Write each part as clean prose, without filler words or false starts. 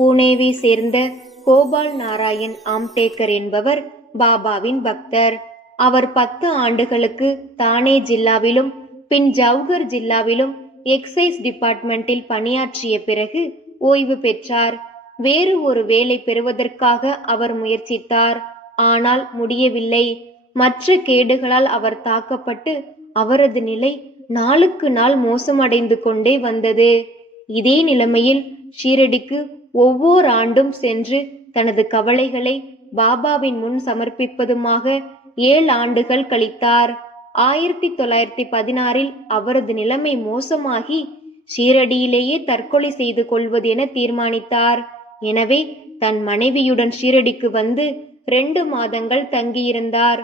புனேவை சேர்ந்த கோபால் நாராயண் ஆம்டேக்கர் என்பவர் பாபாவின் பக்தர். அவர் 10 ஆண்டுகளுக்கு தானே ஜில்லாவிலும் பின் ஜவுகர் ஜில்லாவிலும் எக்சைஸ் டிபார்ட்மெண்டில் பணியாற்றிய பிறகு ஓய்வு பெற்றார். வேறு ஒரு வேலை பெறுவதற்காக அவர் முயற்சித்தார். ஆனால் முடியவில்லை. மற்ற கேடுகளால் அவர் தாக்கப்பட்டு அவரது நிலை நாளுக்கு நாள் மோசமடைந்து கொண்டே வந்தது. இதே நிலைமையில் ஷீரடிக்கு ஒவ்வொரு ஆண்டும் சென்று தனது கவலைகளை பாபாவின் முன் சமர்ப்பிப்பதுமாக 7 ஆண்டுகள் கழித்தார். 1916 அவரது நிலைமை மோசமாகி ஷீரடியிலேயே தற்கொலை செய்து கொள்வது என தீர்மானித்தார். எனவே தன் மனைவியுடன் ஷீரடிக்கு வந்து 2 மாதங்கள் தங்கியிருந்தார்.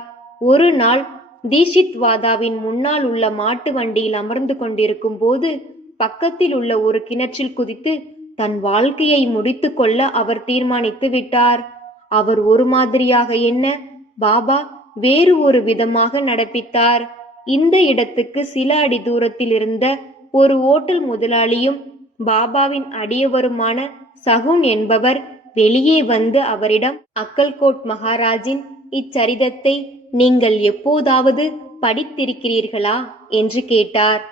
ஒரு நாள் தீஷித் வாதாவின் முன்னால் உள்ள மாட்டு வண்டியில் அமர்ந்து கொண்டிருக்கும் போது பக்கத்தில் உள்ள ஒரு கிணற்றில் குதித்து தன் வாழ்க்கையை முடித்து கொள்ள அவர் தீர்மானித்து விட்டார். அவர் ஒரு மாதிரியாக என்ன, பாபா வேறு ஒரு விதமாக நடப்பித்தார். இந்த இடத்துக்கு சில அடி தூரத்தில் இருந்த ஒரு ஓட்டல் முதலாளியும் பாபாவின் அடியவருமான சகுன் என்பவர் வெளியே வந்து அவரிடம், அக்கல்கோட் மகாராஜின் இச்சரிதத்தை நீங்கள் எப்போதாவது படித்திருக்கிறீர்களா என்று கேட்டார்.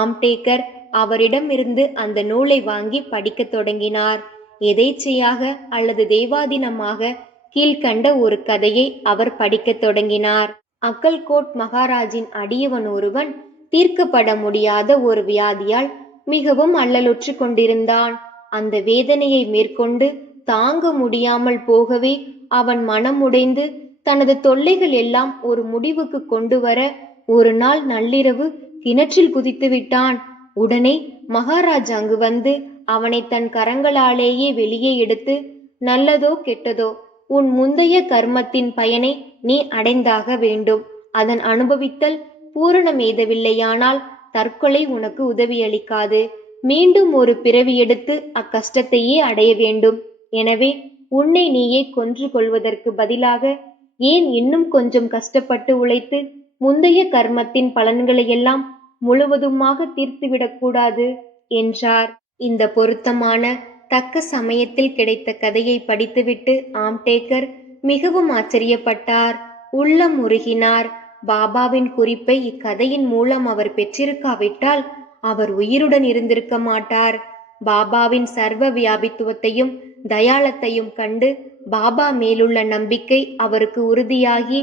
ஆம்டேக்கர் அவரிடமிருந்து அந்த நூலை வாங்கி படிக்கத் தொடங்கினார். எதேச்சையாக அல்லது தெய்வாதீனமாக கீழ்கண்ட ஒரு கதையை அவர் படிக்கத் தொடங்கினார். அக்கல்கோட் மகாராஜின் அடியவன் ஒருவன் தீர்க்கப்பட முடியாத ஒரு வியாதியால் மிகவும் அல்லலுற்று கொண்டிருந்தான். அந்த வேதனையை மேற்கொண்டு தாங்க முடியாமல் போகவே அவன் மனம் உடைந்து தனது தொல்லைகள் எல்லாம் ஒரு முடிவுக்கு கொண்டு வர ஒரு நாள் நள்ளிரவு கிணற்றில் குதித்து விட்டான். உடனே மகாராஜ் அங்கு வந்து அவனை தன் கரங்களாலேயே வெளியே எடுத்து, நல்லதோ கெட்டதோ உன் முந்தைய கர்மத்தின் பயனை நீ அடைந்தாக வேண்டும். அதன் அனுபவித்தல் பூரணம் எய்தவில்லையானால் தற்கொலை உனக்கு உதவியளிக்காது. மீண்டும் ஒரு பிறவி எடுத்து அக்கஷ்டத்தையே அடைய வேண்டும். எனவே உன்னை நீயே கொன்று கொள்வதற்கு பதிலாக ஏன் இன்னும் கொஞ்சம் கஷ்டப்பட்டு உழைத்து முந்தைய கர்மத்தின் பலன்களையெல்லாம் முழுவதுமாக தீர்த்துவிடக்கூடாது என்றார். இந்த பொருத்தமான தக்க சமயத்தில் கிடைத்த கதையை படித்துவிட்டு ஆம்டேக்கர் மிகவும் ஆச்சரியப்பட்டார். உள்ளம் உருகினார். பாபாவின் குறிப்பை இக்கதையின் மூலம் அவர் பெற்றிருக்காவிட்டால் அவர் உயிருடன் இருந்திருக்க மாட்டார். பாபாவின் சர்வ வியாபித்துவத்தையும் தயாளத்தையும் கண்டு பாபா மேலுள்ள நம்பிக்கை அவருக்கு உறுதியாகி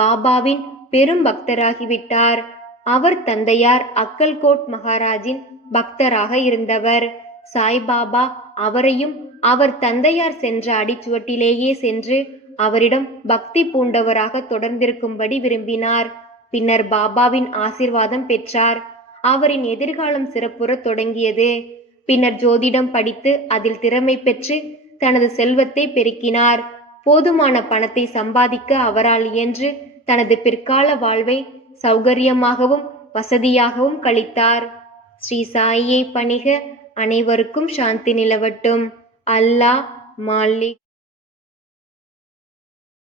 பாபாவின் பெரும் பக்தராகிவிட்டார். அவர் தந்தையார் அக்கல்கோட் மகாராஜின் பக்தராக இருந்தவர். சாய்பாபா அவரையும் அவர் தந்தையார் சென்ற அடிச்சுவட்டிலேயே சென்று அவரிடம் பக்தி பூண்டவராக தொடர்ந்திருக்கும்படி விரும்பினார். பின்னர் பாபாவின் ஆசீர்வாதம் பெற்றார். அவரின் எதிர்காலம் சிறப்புற தொடங்கியது. பின்னர் ஜோதிடம் படித்து அதில் திறமை பெற்று தனது செல்வத்தை பெருக்கினார். போதுமான பணத்தை சம்பாதிக்க அவரால் இயன்று தனது பிற்கால வாழ்வை சௌகரியமாகவும் வசதியாகவும் கழித்தார். ஸ்ரீ சாயியை பணிக. அனைவருக்கும் சாந்தி நிலவட்டும். அல்லாஹ் மாலிக்.